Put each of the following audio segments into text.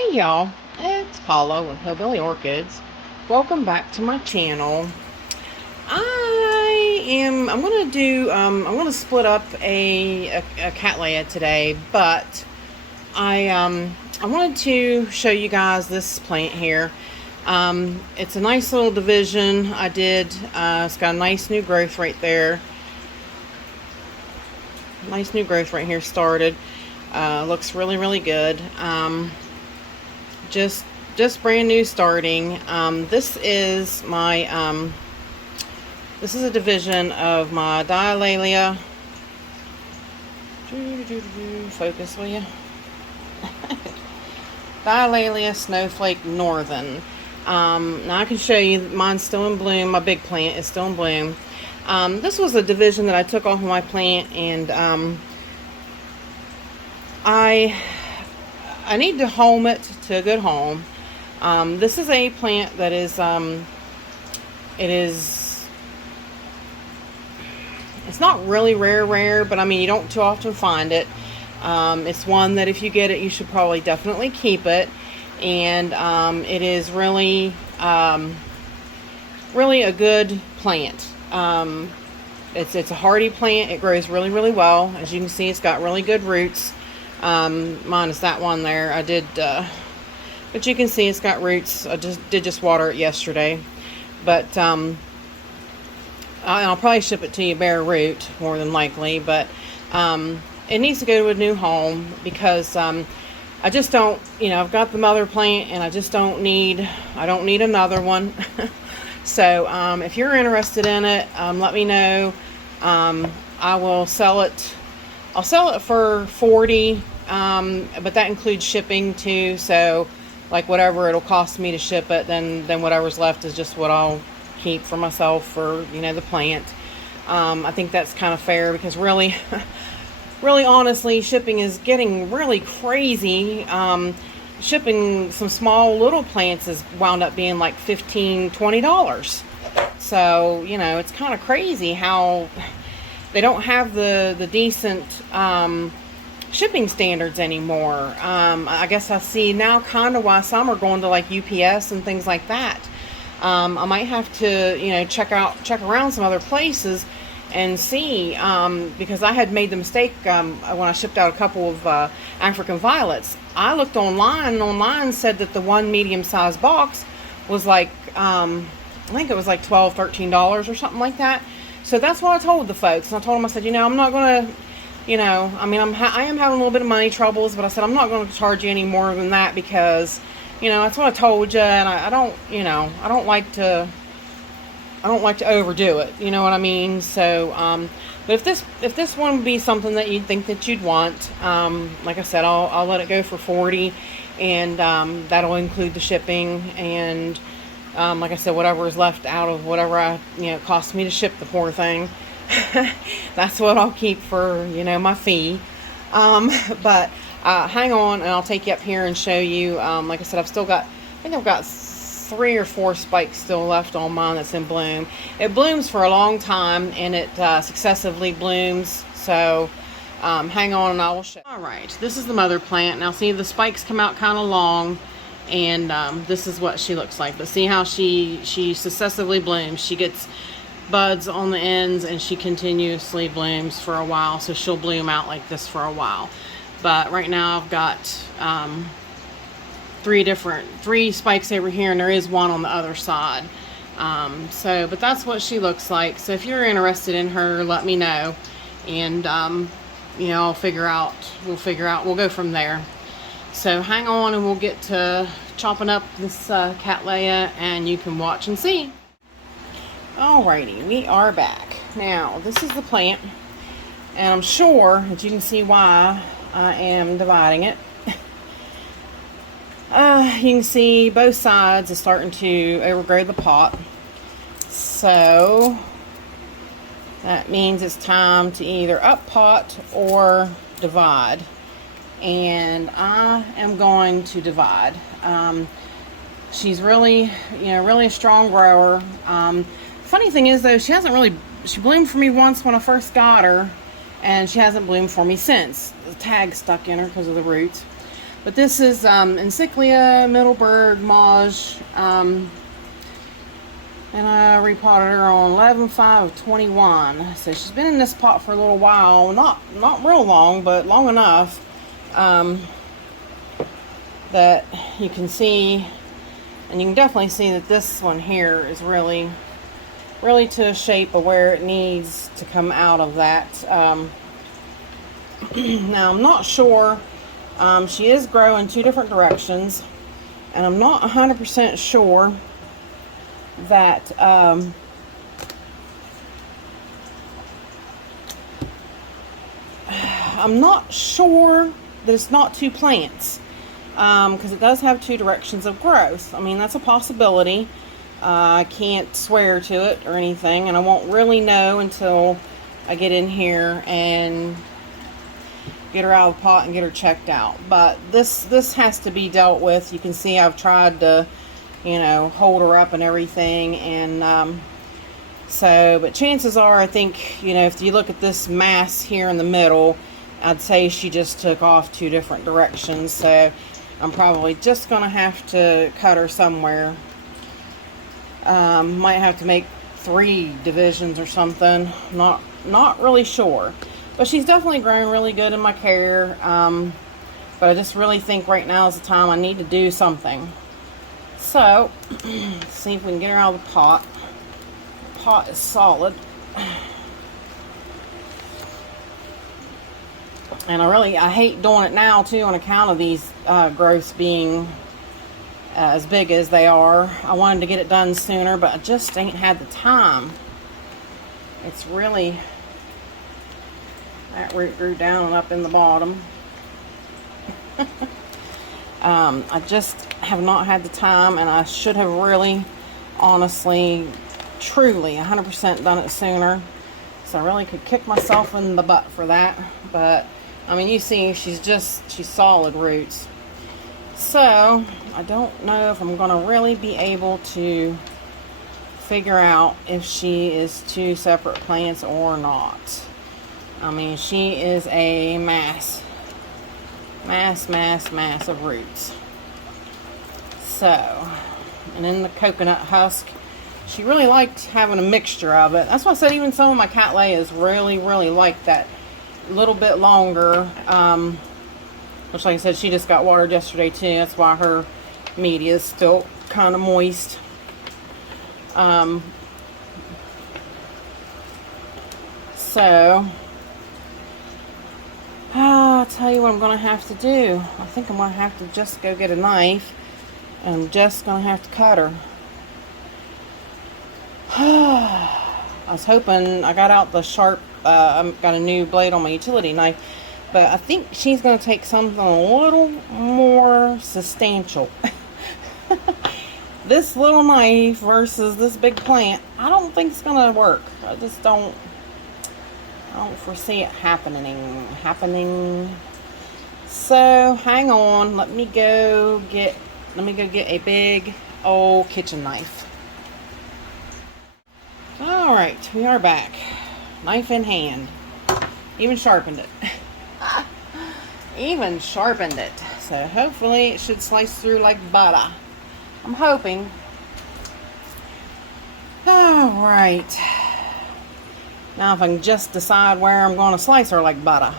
Hey y'all, it's Paula with Hillbilly Orchids. Welcome back to my channel. I'm gonna split up a Cattleya today, but I wanted to show you guys this plant here. It's a nice little division I did. It's got a nice new growth right there. Nice new growth right here started. Looks really good. Just brand new starting. This is my this is a division of my Cattleya. Focus, will you? Cattleya Snowflake Northern. Now I can show you mine's still in bloom. My big plant is still in bloom. This was a division that I took off of my plant, and I need to home it to a good home. This is a plant that is it's not really rare, but I mean, you don't too often find it. It's one that if you get it, you should probably definitely keep it. And it is really a good plant. It's a hardy plant. It grows really well. As you can see, it's got really good roots. Minus that one there. I did, but you can see it's got roots. I did water it yesterday, but I'll probably ship it to you bare root more than likely. But it needs to go to a new home because I just don't, I've got the mother plant and I don't need another one. So if you're interested in it, let me know. I will sell it. I'll sell it for $40, but that includes shipping too. So like whatever it'll cost me to ship it, then whatever's left is just what I'll keep for myself for, the plant. I think that's kind of fair because really honestly, shipping is getting really crazy. Shipping some small little plants has wound up being like $15, $20. So, it's kind of crazy how they don't have the decent shipping standards anymore. I guess I see now kind of why some are going to like UPS and things like that. I might have to, check around some other places and see, because I had made the mistake when I shipped out a couple of African violets. I looked online, and online said that the one medium-sized box was like, I think it was like $12, $13 or something like that. So that's what I told the folks. And I told them, I said, I'm not going to, I mean, I am having a little bit of money troubles, but I said, I'm not going to charge you any more than that because, that's what I told you. And I don't, I don't like to overdo it. You know what I mean? So, but if this one would be something that you think that you'd want, like I said, I'll let it go for $40, and that'll include the shipping and, like I said, whatever is left out of whatever it costs me to ship the poor thing, that's what I'll keep for, my fee. But hang on, and I'll take you up here and show you. Like I said, I think I've got 3 or 4 spikes still left on mine that's in bloom. It blooms for a long time, and it successively blooms. So hang on, and I will show. All right, this is the mother plant. Now see, the spikes come out kind of long, and this is what she looks like. But see how she successively blooms. She gets buds on the ends, and she continuously blooms for a while. So she'll bloom out like this for a while. But right now I've got 3 spikes over here, and there is one on the other side. But that's what she looks like. So if you're interested in her, let me know, and we'll figure out, we'll go from there. So hang on, and we'll get to chopping up this Cattleya, and you can watch and see. Alrighty, we are back. Now, this is the plant, and I'm sure that you can see why I am dividing it. You can see both sides are starting to overgrow the pot. So that means it's time to either up pot or divide. And I am going to divide. She's really, really a strong grower. Funny thing is though, she bloomed for me once when I first got her, and she hasn't bloomed for me since. The tag stuck in her because of the roots. But this is Encyclia Middleburg Mauge. And I repotted her on 11/5/21. So she's been in this pot for a little while. Not real long, but long enough that you can see, and you can definitely see that this one here is really to a shape of where it needs to come out of that. Now I'm not sure. She is growing 2 different directions, and I'm not 100% sure that I'm not sure that it's not 2 plants, because it does have 2 directions of growth. I mean, that's a possibility. I can't swear to it or anything, and I won't really know until I get in here and get her out of the pot and get her checked out. But this has to be dealt with. You can see I've tried to, you know, hold her up and everything, and but chances are, I think, you know, if you look at this mass here in the middle, I'd say she just took off 2 different directions. So I'm probably just gonna have to cut her somewhere. Might have to make 3 divisions or something. Not really sure, but she's definitely growing really good in my care. But I just really think right now is the time I need to do something. So let's see if we can get her out of the pot. The pot is solid, and I hate doing it now too, on account of these growths being as big as they are. I wanted to get it done sooner, but I just ain't had the time. It's really, that root grew down and up in the bottom. I just have not had the time, and I should have really, honestly, truly 100% done it sooner. So I really could kick myself in the butt for that. But I mean, you see, she's solid roots. So I don't know if I'm gonna really be able to figure out if she is 2 separate plants or not. I mean, she is a mass of roots. So, and then the coconut husk, she really liked having a mixture of it. That's why I said even some of my Cattleyas really like that little bit longer. Which, like I said, she just got watered yesterday too. That's why her media is still kind of moist. So I'll tell you what I'm going to have to do. I think I'm going to have to just go get a knife, and I'm just going to have to cut her. I was hoping I got out the sharp, I've got a new blade on my utility knife, but I think she's going to take something a little more substantial. This little knife versus this big plant, I don't think it's going to work. I don't foresee it happening. So hang on, let me go get a big old kitchen knife. All right, we are back, knife in hand. Even sharpened it. So hopefully it should slice through like butter. I'm hoping. All right. Now if I can just decide where I'm going to slice her like butter.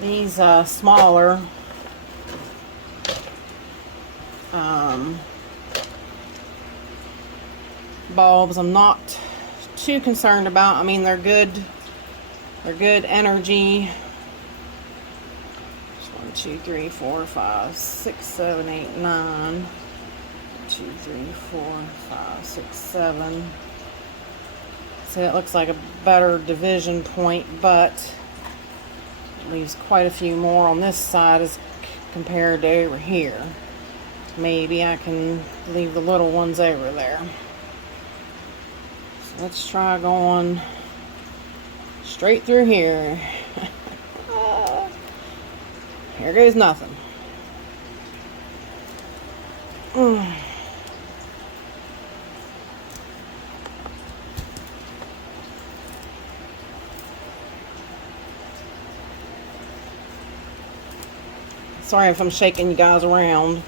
These smaller bulbs I'm not too concerned about. I mean, they're good energy. 1, 2, 3, 4, 5, 6, 7, 8, 9. 1, 2, 3, 4, 5, 6, 7. So it looks like a better division point, but it leaves quite a few more on this side as compared to over here. Maybe I can leave the little ones over there. So let's try going straight through here. Here goes nothing. Sorry if I'm shaking you guys around.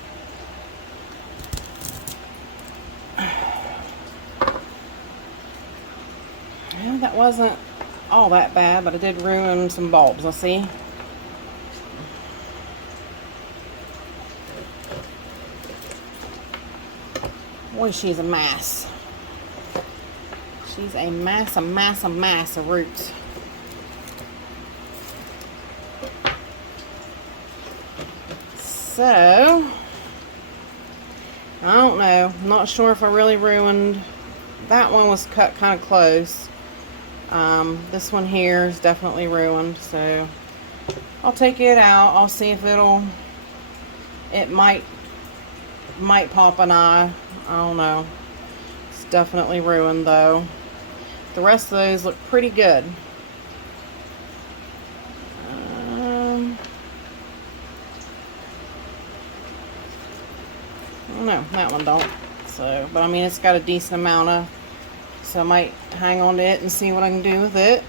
Well, that wasn't all that bad, but I did ruin some bulbs. Let's see. Boy, she's a mass. She's a mass of roots. So, I don't know. I'm not sure if I really ruined. That one was cut kind of close. This one here is definitely ruined, so I'll take it out. I'll see if it might pop an eye. I don't know. It's definitely ruined though. The rest of those look pretty good. No, that one don't. So, but I mean, it's got a decent amount of, so I might hang on to it and see what I can do with it.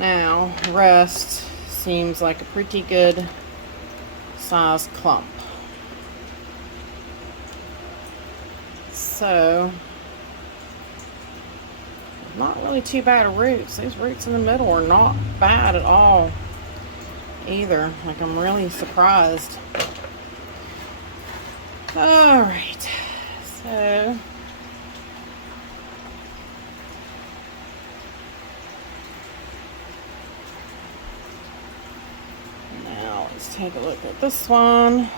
Now, the rest seems like a pretty good size clump. So, not really too bad of roots. These roots in the middle are not bad at all either. Like, I'm really surprised. Alright, so now let's take a look at this one.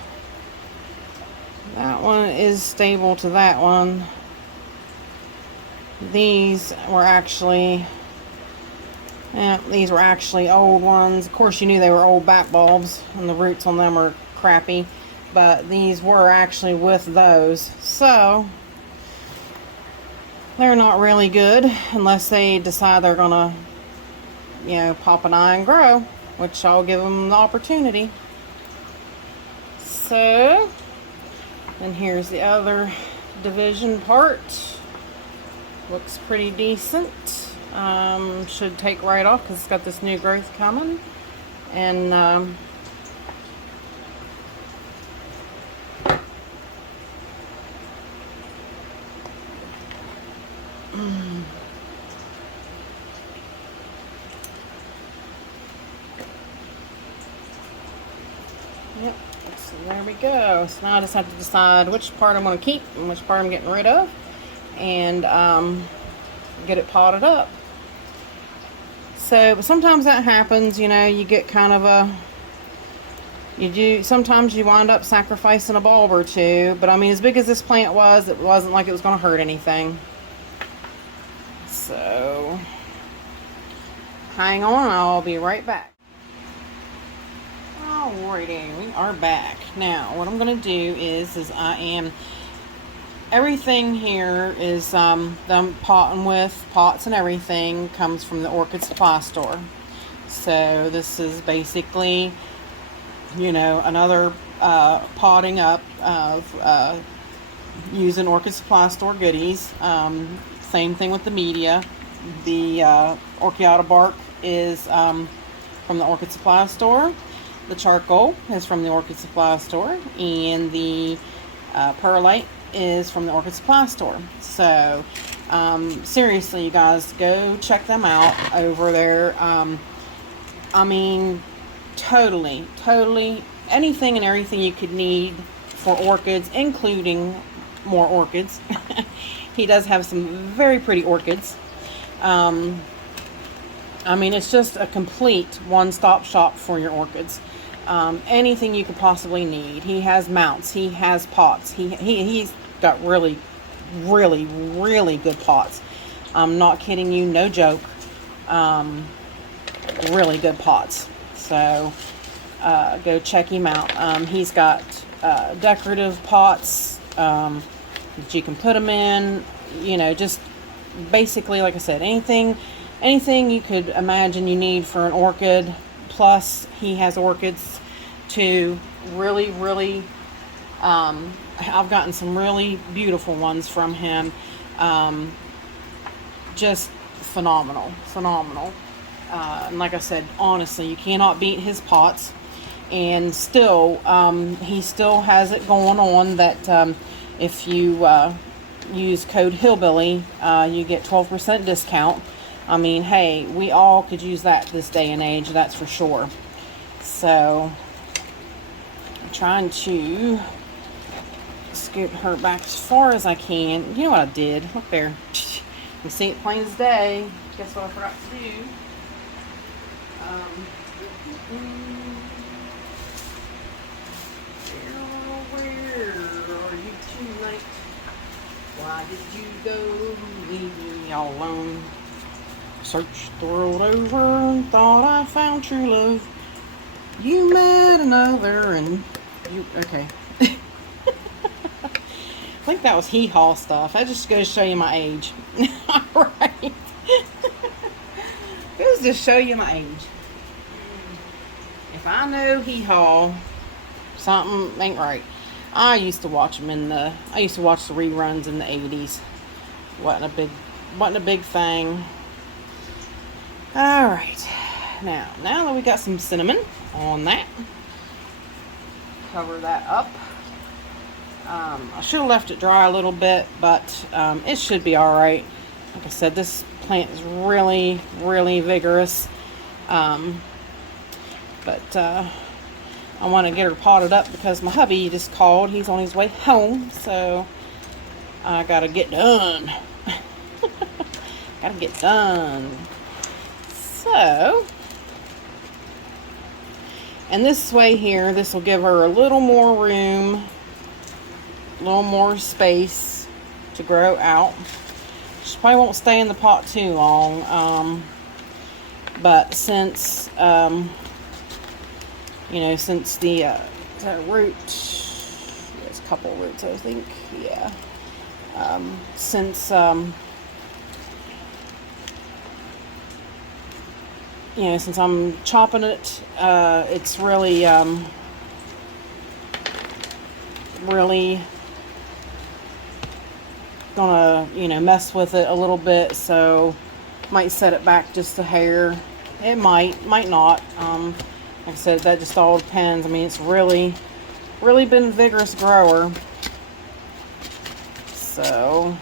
That one is stable to that one. These were actually old ones. Of course, you knew they were old back bulbs and the roots on them are crappy. But these were actually with those, so they're not really good unless they decide they're gonna, you know, pop an eye and grow, which I'll give them the opportunity. So, and here's the other division part. Looks pretty decent. Should take right off because it's got this new growth coming, and yep, so there we go. So now I just have to decide which part I'm going to keep and which part I'm getting rid of, and get it potted up. So, but sometimes that happens, you know, you get kind of sometimes you wind up sacrificing a bulb or two, but I mean, as big as this plant was, it wasn't like it was going to hurt anything. So, hang on, I'll be right back. Alrighty, we are back. Now, what I'm going to do is everything here is, that I'm potting with, pots and everything, comes from the Orchid Supply Store. So, this is basically, you know, another potting up of using Orchid Supply Store goodies. Same thing with the media. The Orchiata bark is from the Orchid Supply Store. The charcoal is from the Orchid Supply Store. And the perlite is from the Orchid Supply Store. So, seriously, you guys, go check them out over there. I mean, totally, anything and everything you could need for orchids, including more orchids. He does have some very pretty orchids. I mean, it's just a complete one-stop shop for your orchids. Anything you could possibly need. He has mounts. He has pots. He's got really good pots. I'm not kidding you. No joke. Really good pots. So, go check him out. He's got decorative pots that you can put them in, you know, just basically, like I said, anything you could imagine you need for an orchid. Plus, he has orchids too. Really, I've gotten some really beautiful ones from him. Just phenomenal. And like I said, honestly, you cannot beat his pots. And still, he still has it going on that if you use code Hillbilly, you get 12% discount. I mean, hey, we all could use that this day and age, that's for sure. So, I'm trying to scoop her back as far as I can. You know what I did? Look there. You see it plain as day. Guess what I forgot to do? Where are you tonight? Why did you go leave me all alone? Searched the world over and thought I found true love. You met another and you... Okay. I think that was hee-haw stuff. That just goes to show you my age. Alright. It goes to show you my age. If I know hee-haw, something ain't right. I used to watch them I used to watch the reruns in the 80s. Wasn't a big thing. Alright. Now that we got some cinnamon on that, cover that up. I should have left it dry a little bit, but it should be alright. Like I said, this plant is really, really vigorous. But I want to get her potted up because my hubby just called. He's on his way home, so I gotta get done. Gotta get done. So, and this way here, this will give her a little more room, a little more space to grow out. She probably won't stay in the pot too long, but since you know, since the root, there's a couple roots I think, yeah, since you know, since I'm chopping it, it's really really gonna, you know, mess with it a little bit, so might set it back just a hair. It might not. Like I said, that just all depends. I mean, it's really been a vigorous grower. So,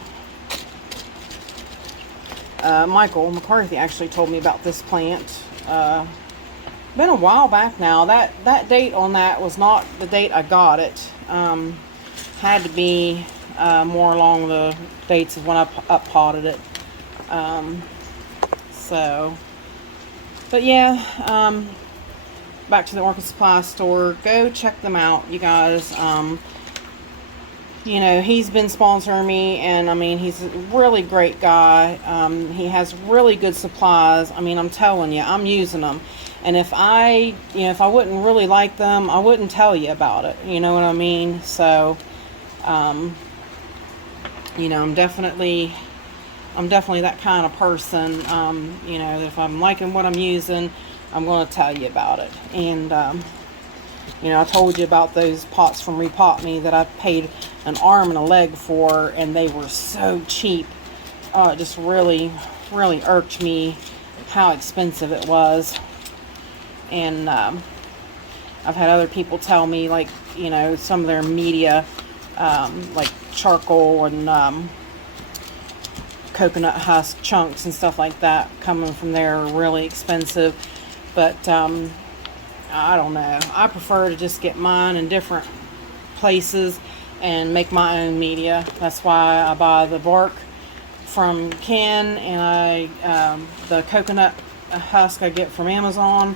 Michael McCarthy actually told me about this plant. Been a while back now. That date on that was not the date I got it. Had to be more along the dates of when I up potted it. So, but yeah, back to the Orchid Supply Store. Go check them out, you guys. You know, he's been sponsoring me, and I mean, he's a really great guy. He has really good supplies. I mean, I'm telling you, I'm using them. And if I wouldn't really like them, I wouldn't tell you about it. You know what I mean? So, you know, I'm definitely that kind of person. You know, if I'm liking what I'm using, I'm going to tell you about it. And, you know, I told you about those pots from Repot Me that I paid an arm and a leg for, and they were so cheap. It just really irked me how expensive it was. And I've had other people tell me, like, you know, some of their media, like charcoal and coconut husk chunks and stuff like that coming from there are really expensive. But I don't know. I prefer to just get mine in different places and make my own media. That's why I buy the bark from Ken, and the coconut husk I get from Amazon.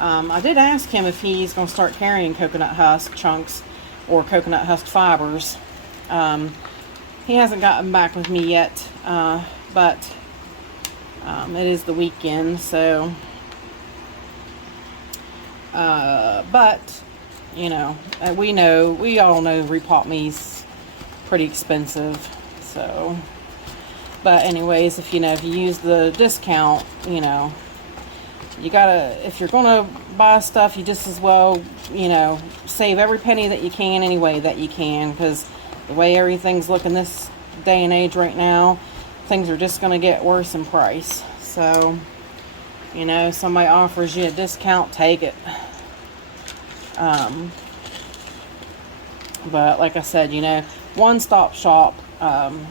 I did ask him if he's going to start carrying coconut husk chunks or coconut husk fibers. He hasn't gotten back with me yet, but it is the weekend, so... but, you know, we all know Repot Me's pretty expensive, so, but anyways, if you use the discount, you know, you gotta, if you're gonna buy stuff, you just as well, you know, save every penny that you can any way that you can, because the way everything's looking this day and age right now, things are just gonna get worse in price. So, you know, somebody offers you a discount, take it. But like I said, you know, one-stop shop.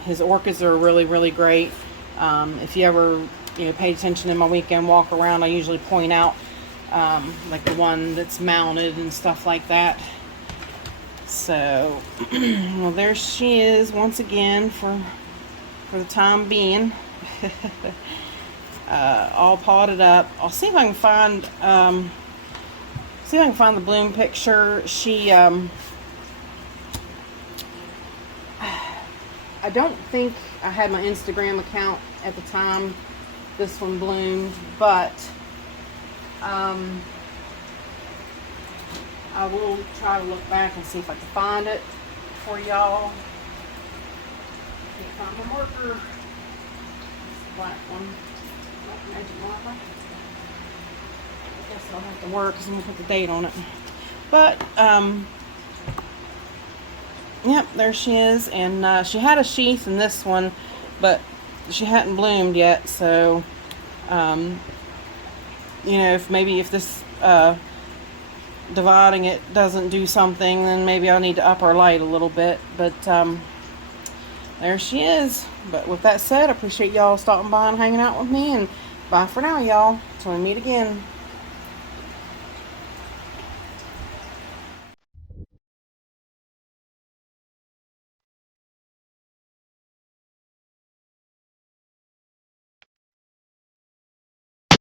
His orchids are really, really great. If you ever, you know, pay attention in my weekend walk around, I usually point out like the one that's mounted and stuff like that. So, well, there she is once again for the time being. All potted up. I'll see if I can find the bloom picture. She I don't think I had my Instagram account at the time this one bloomed, but I will try to look back and see if I can find it for y'all. Can't find my marker. It's the black one. Magic marker. I guess I'll have to work because I'm going to put the date on it. But, yep, there she is. And she had a sheath in this one, but she hadn't bloomed yet. So, you know, if this dividing it doesn't do something, then maybe I'll need to up our light a little bit. But there she is. But with that said, I appreciate y'all stopping by and hanging out with me, and bye for now, y'all, till we meet again.